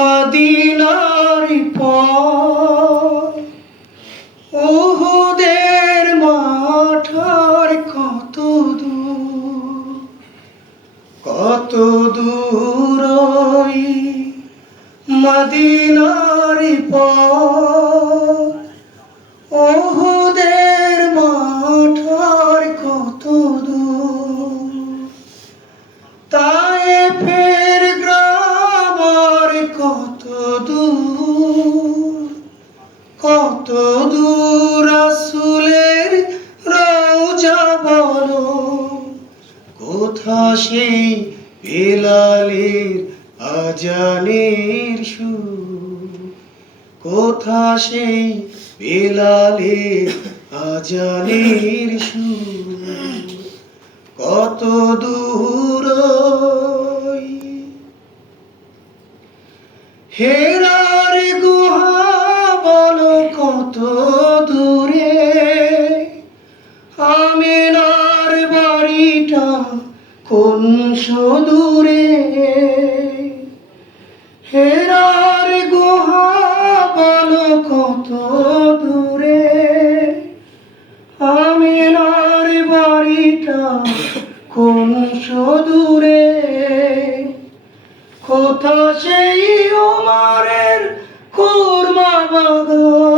মদিনার পর ওহুদের মাঠার কত দূর কত দূর মদিনার পর কত দূর আসুলের রওজা বলো? কোথা সেই বেলালের আজানের সুর? কোথা সেই বেলালের আজানের সুর? কত দূর ওই দূরে, আমিনার বাড়িটা কোন সদূরে? হেরার গুহা বলো কত দূরে? আমিনার বাড়িটা কোন সদূরে? কোথা সেই ওমারের কুরমা বাগান?